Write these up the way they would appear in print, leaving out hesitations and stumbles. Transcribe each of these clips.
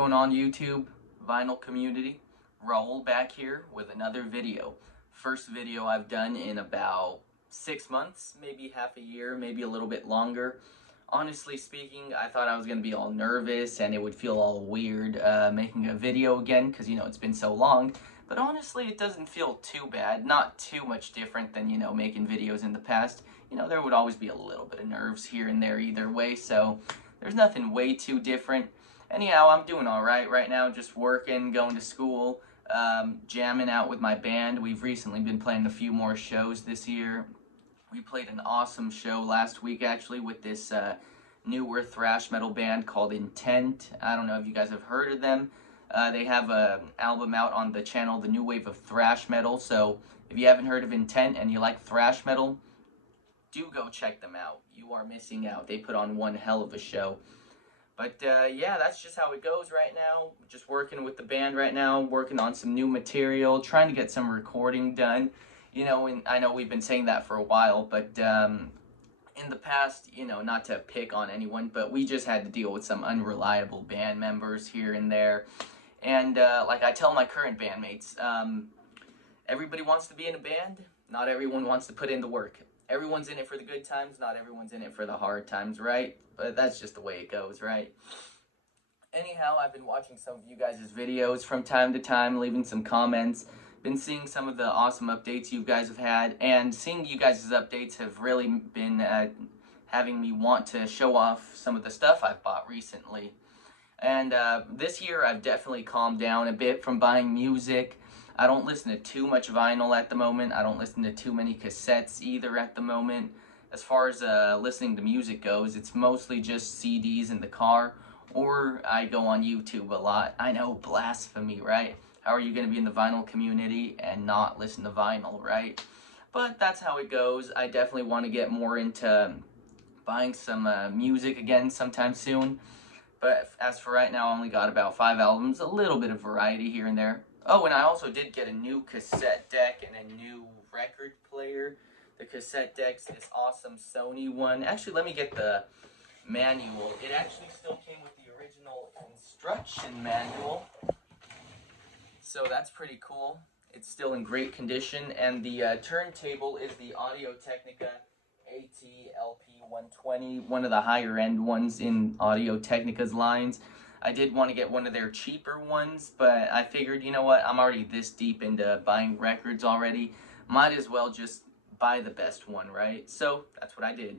Going on YouTube, vinyl community, Raul back here with another video. First video I've done in about 6 months, maybe half a year, maybe a little bit longer. Honestly speaking, I thought I was going to be all nervous and it would feel all weird making a video again because, it's been so long. But honestly, it doesn't feel too bad, not too much different than, making videos in the past. There would always be a little bit of nerves here and there either way, so there's nothing way too different. Anyhow, I'm doing all right now, just working, going to school, jamming out with my band. We've recently been playing a few more shows this year. We played an awesome show last week, actually, with this newer thrash metal band called Intent. I don't know if you guys have heard of them. They have an album out on the channel, The New Wave of Thrash Metal. So if you haven't heard of Intent and you like thrash metal, do go check them out. You are missing out. They put on one hell of a show. But yeah, that's just how it goes right now. Just working with the band right now, working on some new material, trying to get some recording done. And I know we've been saying that for a while, but in the past, not to pick on anyone, but we just had to deal with some unreliable band members here and there. And like I tell my current bandmates, everybody wants to be in a band. Not everyone wants to put in the work. Everyone's in it for the good times, not everyone's in it for the hard times, right? But that's just the way it goes, right? Anyhow, I've been watching some of you guys' videos from time to time, leaving some comments. Been seeing some of the awesome updates you guys have had, and seeing you guys' updates have really been having me want to show off some of the stuff I've bought recently. And this year, I've definitely calmed down a bit from buying music. I don't listen to too much vinyl at the moment. I don't listen to too many cassettes either at the moment. As far as listening to music goes, it's mostly just CDs in the car, or I go on YouTube a lot. I know, blasphemy, right? How are you going to be in the vinyl community and not listen to vinyl, right? But that's how it goes. I definitely want to get more into buying some music again sometime soon. But as for right now, I only got about 5 albums, a little bit of variety here and there. Oh, and I also did get a new cassette deck and a new record player. The cassette deck's this awesome Sony one. Actually, let me get the manual. It actually still came with the original instruction manual. So that's pretty cool. It's still in great condition. And the turntable is the Audio-Technica AT-LP120, one of the higher end ones in Audio-Technica's lines. I did want to get one of their cheaper ones, but I figured, you know what, I'm already this deep into buying records already. Might as well just buy the best one, right? So that's what I did.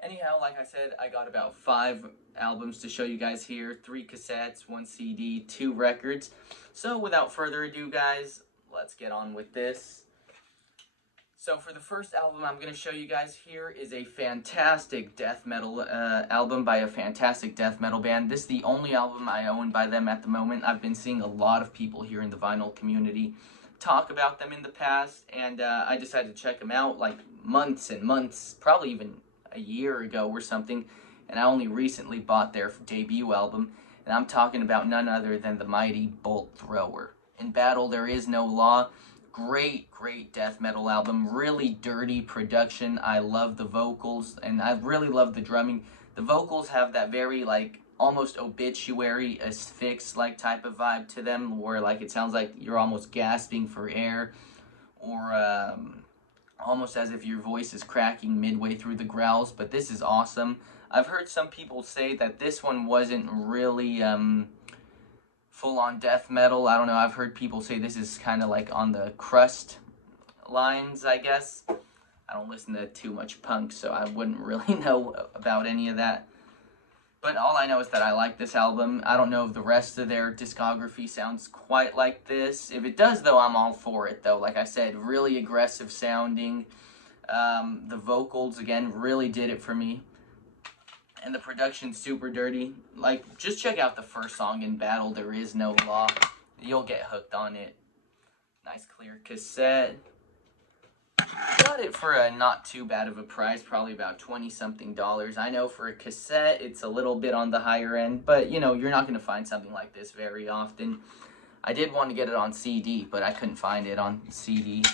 Anyhow, like I said, I got about 5 albums to show you guys here. 3 cassettes, 1 CD, 2 records. So without further ado, guys, let's get on with this. So for the first album I'm going to show you guys here is a fantastic death metal album by a fantastic death metal band. This is the only album I own by them at the moment. I've been seeing a lot of people here in the vinyl community talk about them in the past, and I decided to check them out like months and months, probably even a year ago or something, and I only recently bought their debut album, and I'm talking about none other than the mighty Bolt Thrower. In Battle There Is No Law. Great death metal album, really dirty production. I love the vocals, and I really love the drumming. The vocals have that very, like, almost obituary, asphyx-like type of vibe to them, where, like, it sounds like you're almost gasping for air, or almost as if your voice is cracking midway through the growls, but this is awesome. I've heard some people say that this one wasn't really, full-on death metal. I don't know, I've heard people say this is kind of like on the crust lines, I guess. I don't listen to too much punk, so I wouldn't really know about any of that. But all I know is that I like this album. I don't know if the rest of their discography sounds quite like this. If it does, though, I'm all for it, though. Like I said, really aggressive sounding. The vocals, again, really did it for me. And the production's super dirty. Like, just check out the first song, In Battle There Is No Law. You'll get hooked on it. Nice clear cassette. Got it for a not too bad of a price, probably about $20-something. I know for a cassette, it's a little bit on the higher end, but, you're not going to find something like this very often. I did want to get it on CD, but I couldn't find it on CD.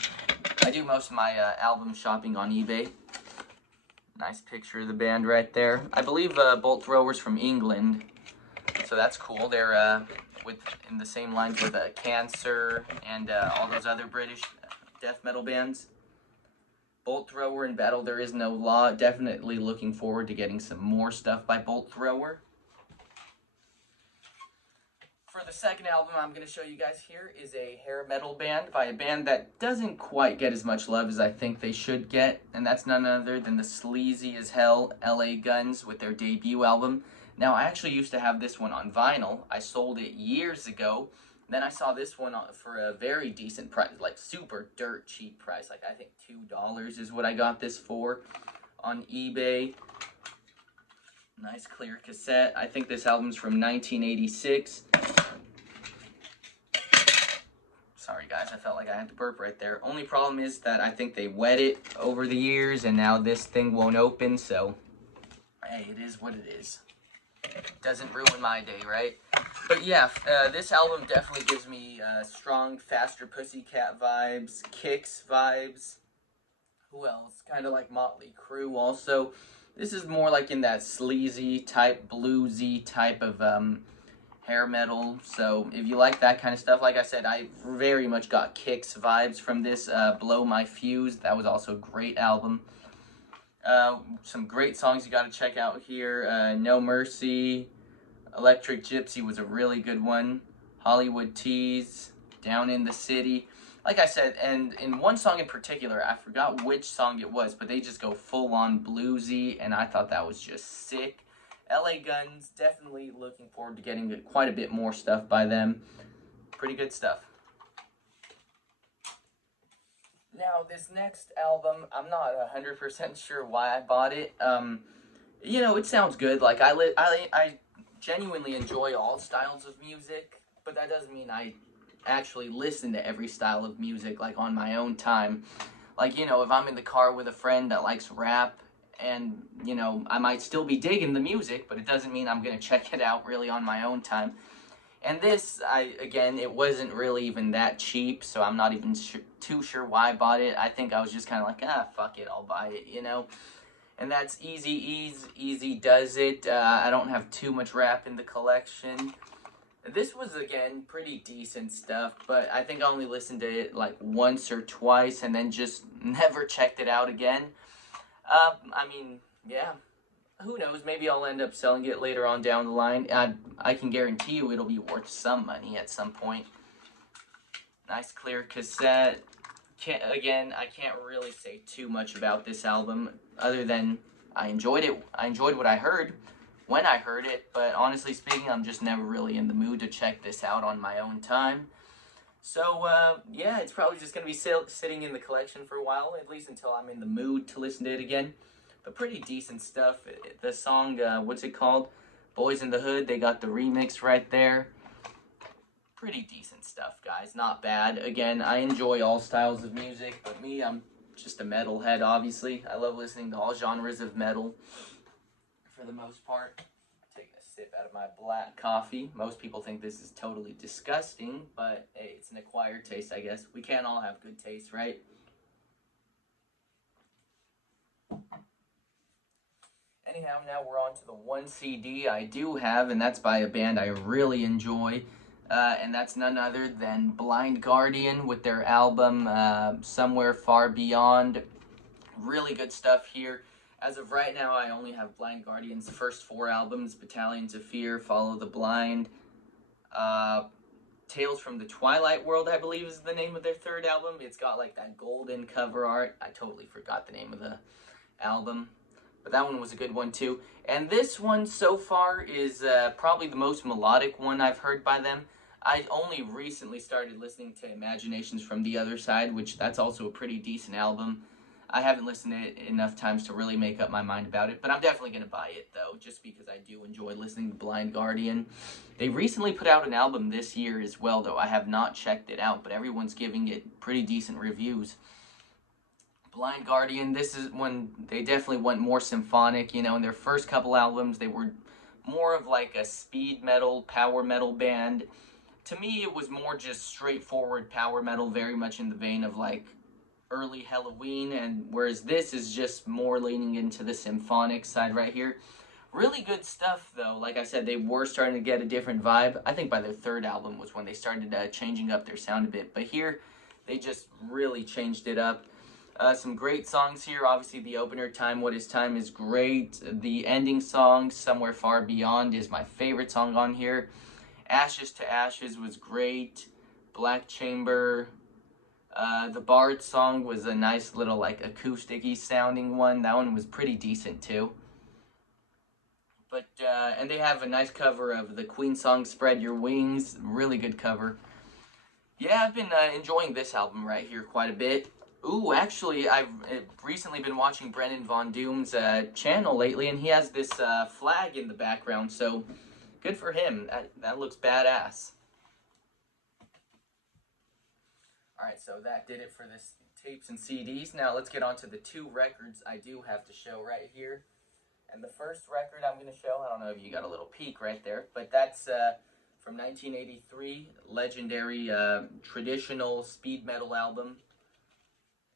I do most of my album shopping on eBay. Nice picture of the band right there. I believe Bolt Thrower's from England, so so that's cool. They're in the same lines with Cancer and all those other British death metal bands. Bolt Thrower and Battle There Is No Law. Definitely looking forward to getting some more stuff by Bolt Thrower. For the second album I'm going to show you guys here is a hair metal band by a band that doesn't quite get as much love as I think they should get, and that's none other than the sleazy as hell LA Guns with their debut album. Now, I actually used to have this one on vinyl. I sold it years ago. Then I saw this one for a very decent price, like super dirt cheap price. Like I think $2 is what I got this for on eBay. Nice clear cassette. I think this album's from 1986. Sorry guys, I felt like I had to burp right there. Only problem is that I think they wet it over the years and now this thing won't open, so hey, it is what it is. Doesn't ruin my day, right? But yeah, this album definitely gives me strong Faster Pussycat vibes, Kicks vibes. Who else? Kind of like Motley Crue also. This is more like in that sleazy type, bluesy type of hair metal. So if you like that kind of stuff, like I said, I very much got Kicks vibes from this. Blow My Fuse, that was also a great album. Some great songs you got to check out here. No Mercy, Electric Gypsy was a really good one. Hollywood Tease, Down in the City. Like I said, and in one song in particular, I forgot which song it was, but they just go full-on bluesy, and I thought that was just sick. LA Guns, definitely looking forward to getting quite a bit more stuff by them. Pretty good stuff. Now, this next album, I'm not 100% sure why I bought it. You know, it sounds good. Like, I genuinely enjoy all styles of music, but that doesn't mean I actually listen to every style of music, like, on my own time. Like, you know, if I'm in the car with a friend that likes rap, and, you know, I might still be digging the music, but it doesn't mean I'm going to check it out really on my own time. And this, again, it wasn't really even that cheap, so I'm not even too sure why I bought it. I think I was just kind of like, fuck it, I'll buy it, you know? And that's Eazy-E's, Easy Does It. I don't have too much rap in the collection. This was, again, pretty decent stuff, but I think I only listened to it like once or twice and then just never checked it out again. I mean, yeah, who knows, maybe I'll end up selling it later on down the line. I can guarantee you it'll be worth some money at some point. Nice clear cassette. Again, I can't really say too much about this album other than I enjoyed it. I enjoyed what I heard when I heard it, but honestly speaking, I'm just never really in the mood to check this out on my own time. So, yeah, it's probably just going to be sitting in the collection for a while, at least until I'm in the mood to listen to it again. But pretty decent stuff. The song, what's it called? Boys in the Hood, they got the remix right there. Pretty decent stuff, guys. Not bad. Again, I enjoy all styles of music, but me, I'm just a metalhead, obviously. I love listening to all genres of metal, for the most part. Taking a sip out of my black coffee. Most people think this is totally disgusting, but hey, it's an acquired taste, I guess. We can't all have good taste, right? Anyhow, now we're on to the one CD I do have, and that's by a band I really enjoy. And that's none other than Blind Guardian with their album Somewhere Far Beyond. Really good stuff here. As of right now, I only have Blind Guardian's first 4 albums, Battalions of Fear, Follow the Blind, Tales from the Twilight World, I believe is the name of their 3rd album. It's got like that golden cover art. I totally forgot the name of the album, but that one was a good one too. And this one so far is probably the most melodic one I've heard by them. I only recently started listening to Imaginations from the Other Side, which that's also a pretty decent album. I haven't listened to it enough times to really make up my mind about it, but I'm definitely going to buy it, though, just because I do enjoy listening to Blind Guardian. They recently put out an album this year as well, though. I have not checked it out, but everyone's giving it pretty decent reviews. Blind Guardian, this is when they definitely went more symphonic. You know, in their first couple albums, they were more of like a speed metal, power metal band. To me, it was more just straightforward power metal, very much in the vein of like early Halloween, and whereas this is just more leaning into the symphonic side right here. Really good stuff, though. Like I said, they were starting to get a different vibe. I think by their third album was when they started changing up their sound a bit. But here, they just really changed it up. Some great songs here. Obviously, the opener, Time What Is Time, is great. The ending song, Somewhere Far Beyond, is my favorite song on here. Ashes to Ashes was great. Black Chamber. The Bard song was a nice little, like, acoustic-y sounding one. That one was pretty decent, too. But, and they have a nice cover of the Queen song, Spread Your Wings. Really good cover. Yeah, I've been enjoying this album right here quite a bit. Ooh, actually, I've recently been watching Brennan Von Doom's channel lately, and he has this flag in the background, so good for him. That looks badass. Alright, so that did it for this tapes and CDs. Now let's get on to the two records I do have to show right here. And the first record I'm going to show, I don't know if you got a little peek right there, but that's from 1983, legendary traditional speed metal album,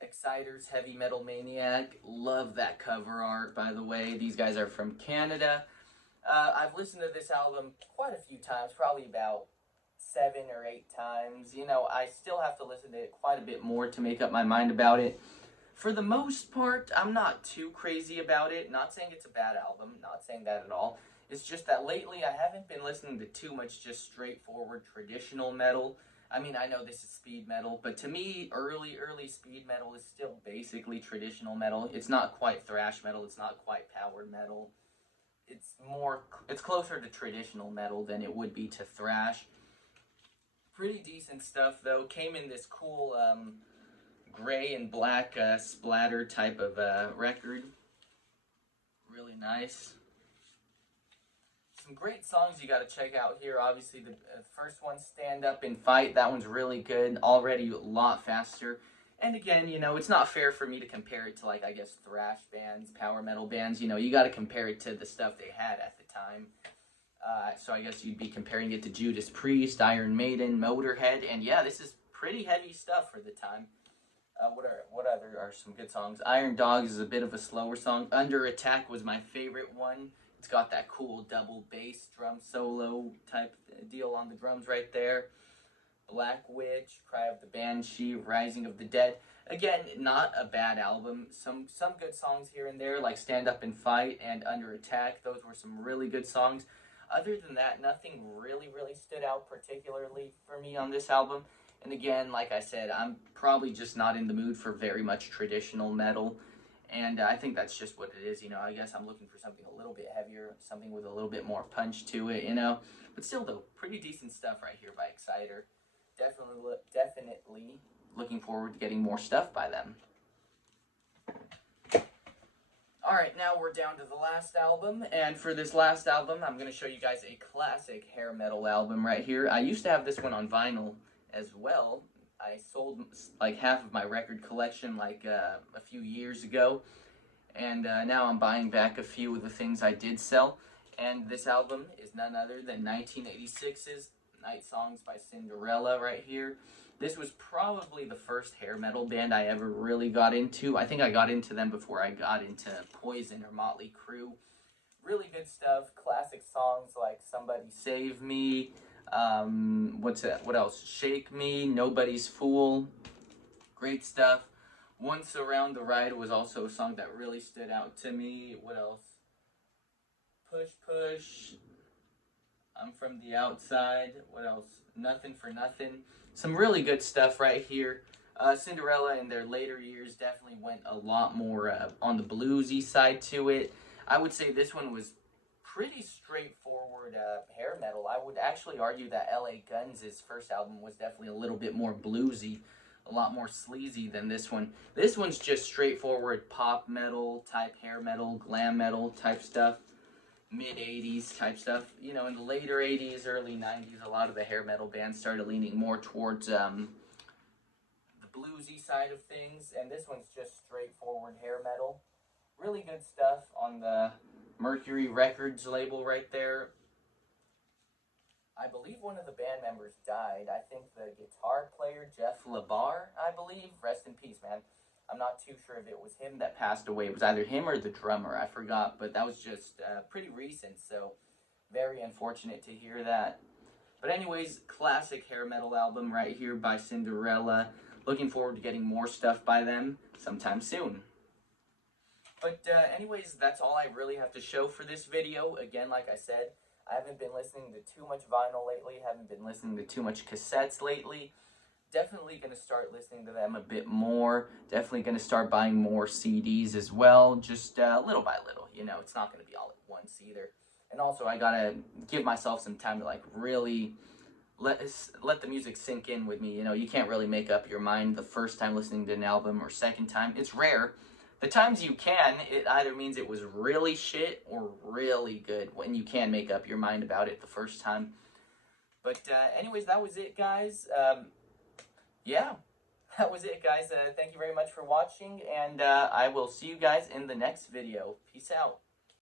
Exciter's Heavy Metal Maniac. Love that cover art, by the way. These guys are from Canada. I've listened to this album quite a few times, probably about 7 or 8 times. You know, I still have to listen to it quite a bit more to make up my mind about it. For the most part, I'm not too crazy about it. Not saying it's a bad album, not saying that at all. It's just that lately I haven't been listening to too much just straightforward traditional metal. I mean, I know this is speed metal, but to me, early speed metal is still basically traditional metal. It's not quite thrash metal, it's not quite powered metal. It's closer to traditional metal than it would be to thrash. Pretty decent stuff, though. Came in this cool, gray and black splatter type of record. Really nice. Some great songs you got to check out here. Obviously, the first one, Stand Up and Fight, that one's really good. Already a lot faster. And again, you know, it's not fair for me to compare it to, like, I guess, thrash bands, power metal bands. You know, you got to compare it to the stuff they had at the time. So I guess you'd be comparing it to Judas Priest, Iron Maiden, Motorhead. And yeah, this is pretty heavy stuff for the time. What other are some good songs? Iron Dogs is a bit of a slower song. Under Attack was my favorite one. It's got that cool double bass drum solo type deal on the drums right there. Black Witch, Cry of the Banshee, Rising of the Dead. Again, not a bad album. Some good songs here and there, like Stand Up and Fight and Under Attack. Those were some really good songs. Other than that, nothing really stood out particularly for me on this album. And again, like I said, I'm probably just not in the mood for very much traditional metal. And I think that's just what it is, you know. I guess I'm looking for something a little bit heavier, something with a little bit more punch to it, you know. But still, though, pretty decent stuff right here by Exciter. Definitely looking forward to getting more stuff by them. Alright, now we're down to the last album, and for this last album, I'm going to show you guys a classic hair metal album right here. I used to have this one on vinyl as well. I sold like half of my record collection like a few years ago, and now I'm buying back a few of the things I did sell. And this album is none other than 1986's Night Songs by Cinderella right here. This was probably the first hair metal band I ever really got into. I think I got into them before I got into Poison or Motley Crue. Really good stuff. Classic songs like Somebody Save Me. What's that? What else? Shake Me. Nobody's Fool. Great stuff. Once Around the Ride was also a song that really stood out to me. What else? Push Push. I'm From the Outside. What else? Nothing for Nothing. Some really good stuff right here. Cinderella in their later years definitely went a lot more on the bluesy side to it. I would say this one was pretty straightforward hair metal. I would actually argue that LA Guns' first album was definitely a little bit more bluesy, a lot more sleazy than this one. This one's just straightforward pop metal type hair metal, glam metal type stuff. Mid-80s type stuff. You know, in the later 80s, early 90s, a lot of the hair metal bands started leaning more towards the bluesy side of things, and this one's just straightforward hair metal. Really good stuff on the Mercury Records label right there. I believe one of the band members died. I think the guitar player, Jeff LaBar, I believe. Rest in peace, man. I'm not too sure if it was him that passed away. It was either him or the drummer. I forgot, but that was just pretty recent, so very unfortunate to hear that. But anyways, classic hair metal album right here by Cinderella. Looking forward to getting more stuff by them sometime soon. But anyways, that's all I really have to show for this video. Again, like I said, I haven't been listening to too much vinyl lately. Haven't been listening to too much cassettes lately. Definitely going to start listening to them a bit more. Definitely going to start buying more CDs as well. Just little by little. You know, it's not going to be all at once either. And also, I got to give myself some time to, like, really let the music sink in with me. You know, you can't really make up your mind the first time listening to an album or second time. It's rare. The times you can, it either means it was really shit or really good when you can make up your mind about it the first time. But anyways, that was it, guys. Yeah, that was it, guys. Thank you very much for watching, and I will see you guys in the next video. Peace out.